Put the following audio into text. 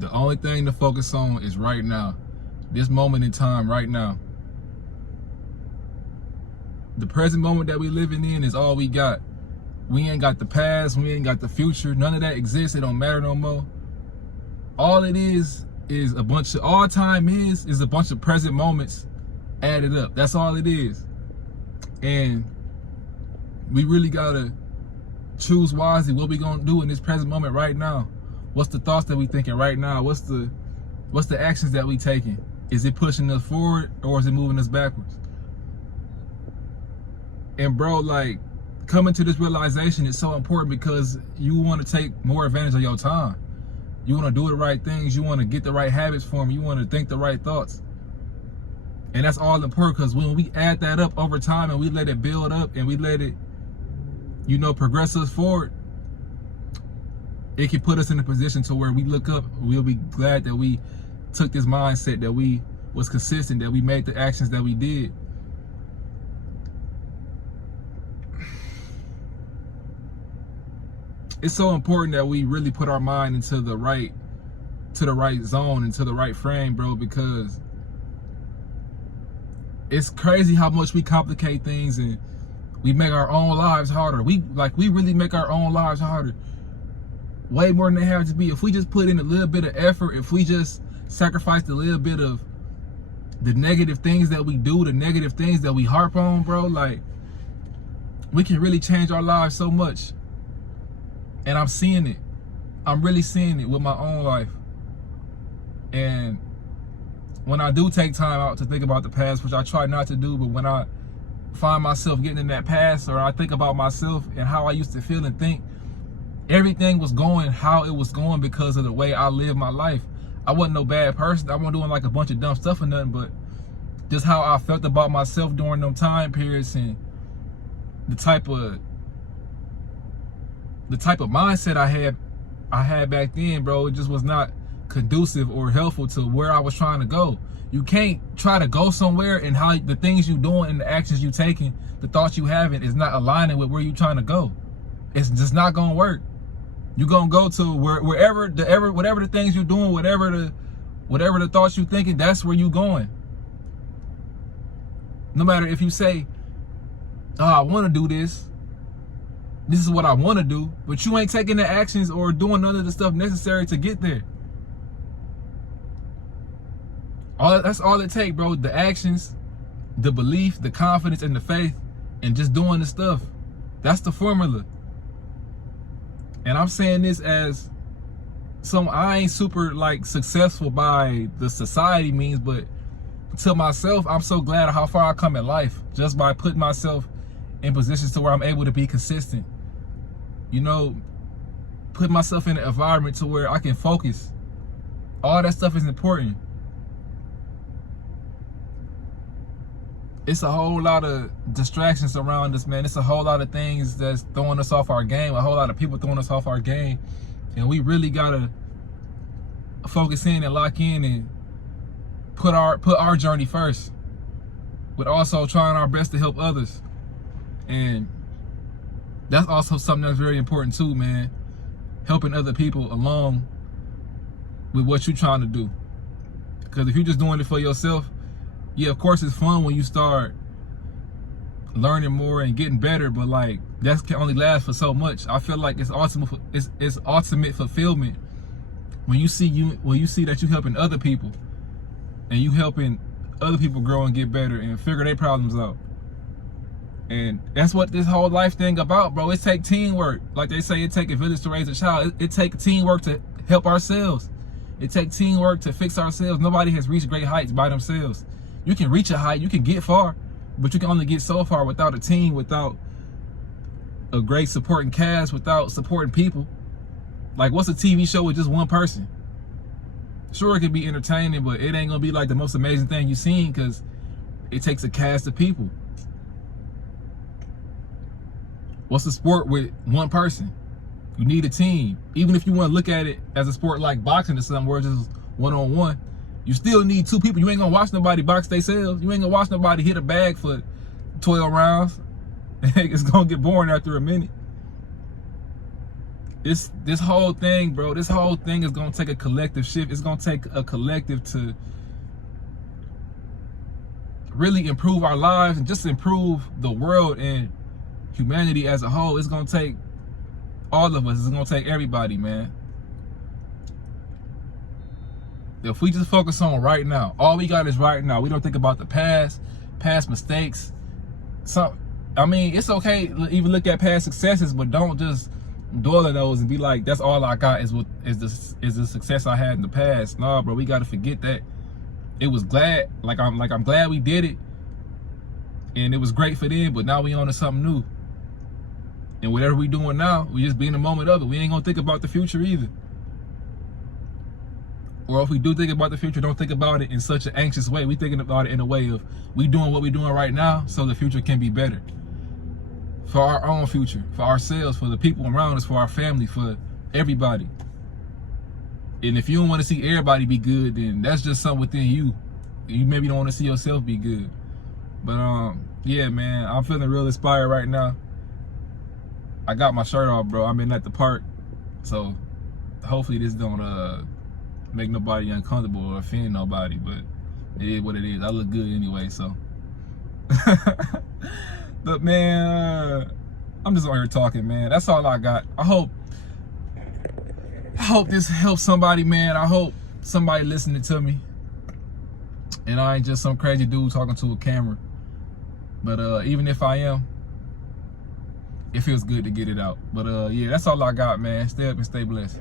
The only thing to focus on is right now. This moment in time, right now. The present moment that we living in is all we got. We ain't got the past, we ain't got the future. None of that exists. It don't matter no more. All it is a bunch of, all time is a bunch of present moments added up. That's all it is. And we really gotta choose wisely what we gonna do in this present moment right now. What's the thoughts that we thinking right now? What's the actions that we taking? Is it pushing us forward or is it moving us backwards? And bro, like, coming to this realization is so important because you want to take more advantage of your time. You want to do the right things. You want to get the right habits formed. You want to think the right thoughts. And that's all important because when we add that up over time and we let it build up and we let it, you know, progress us forward, it can put us in a position to where we look up, we'll be glad that we took this mindset, that we was consistent, that we made the actions that we did. It's so important that we really put our mind into the right zone, into the right frame, bro, because it's crazy how much we complicate things and we make our own lives harder. We really make our own lives harder. Way more than they have to be. If we just put in a little bit of effort, if we just sacrifice a little bit of the negative things that we do, the negative things that we harp on, bro, like, we can really change our lives so much. And I'm seeing it. I'm really seeing it with my own life. And when I do take time out to think about the past, which I try not to do, but when I find myself getting in that past, or I think about myself and how I used to feel and think, everything was going how it was going because of the way I lived my life. I wasn't no bad person. I wasn't doing like a bunch of dumb stuff or nothing, but just how I felt about myself during them time periods and the type of mindset I had back then, bro. It just was not conducive or helpful to where I was trying to go. You can't try to go somewhere and how the things you doing and the actions you taking, the thoughts you having is not aligning with where you trying to go. It's just not gonna work. You're gonna go to whatever the things you're doing, whatever the thoughts you thinking, that's where you going. No matter if you say, oh, I wanna do this. This is what I want to do, but you ain't taking the actions or doing none of the stuff necessary to get there. That's all it takes, bro. The actions, the belief, the confidence, and the faith, and just doing the stuff. That's the formula. And I'm saying this as I ain't super like successful by the society means, but to myself, I'm so glad of how far I come in life just by putting myself in positions to where I'm able to be consistent. You know, put myself in an environment to where I can focus. All that stuff is important. It's a whole lot of distractions around us, man. It's a whole lot of things that's throwing us off our game. A whole lot of people throwing us off our game. And we really gotta focus in and lock in and put our journey first, but also trying our best to help others. And that's also something that's very important too, man. Helping other people along with what you're trying to do. Because if you're just doing it for yourself, yeah, of course it's fun when you start learning more and getting better, but like that can only last for so much. I feel like it's ultimate fulfillment when you see that you helping other people and you helping other people grow and get better and figure their problems out. And that's what this whole life thing about, bro. It take teamwork. Like they say, it take a village to raise a child. It take teamwork to help ourselves. It take teamwork to fix ourselves. Nobody has reached great heights by themselves. You can reach a height, you can get far, but you can only get so far without a team, without a great supporting cast, without supporting people. Like, what's a TV show with just one person? Sure, it can be entertaining, but it ain't gonna be like the most amazing thing you've seen because it takes a cast of people. What's a sport with one person? You need a team. Even if you want to look at it as a sport like boxing or something where it's just one-on-one, you still need two people. You ain't gonna watch nobody box themselves. You ain't gonna watch nobody hit a bag for 12 rounds. It's gonna get boring after a minute. this whole thing, bro, this whole thing is gonna take a collective shift. It's gonna take a collective to really improve our lives and just improve the world and humanity as a whole. It's gonna take all of us. It's gonna take everybody, man. If we just focus on right now, all we got is right now. We don't think about the past mistakes. I mean, it's okay to even look at past successes, but don't just dwell on those and be like, that's all I got is the success I had in the past. Nah, bro, we gotta forget that. It was glad, I'm glad we did it, and it was great for them, but now we on to something new. And whatever we doing now, we just be in the moment of it. We ain't gonna think about the future either. Or if we do think about the future, don't think about it in such an anxious way. We thinking about it in a way of we doing what we doing right now so the future can be better. For our own future, for ourselves, for the people around us, for our family, for everybody. And if you don't want to see everybody be good, then that's just something within you. You maybe don't want to see yourself be good. But yeah, man, I'm feeling real inspired right now. I got my shirt off, bro. I'm in at the park, so hopefully this don't make nobody uncomfortable or offend nobody. But it is what it is. I look good anyway, so. But man, I'm just on here talking, man. That's all I got. I hope this helps somebody, man. I hope somebody listening to me, and I ain't just some crazy dude talking to a camera. But even if I am, it feels good to get it out. But yeah, that's all I got, man. Stay up and stay blessed.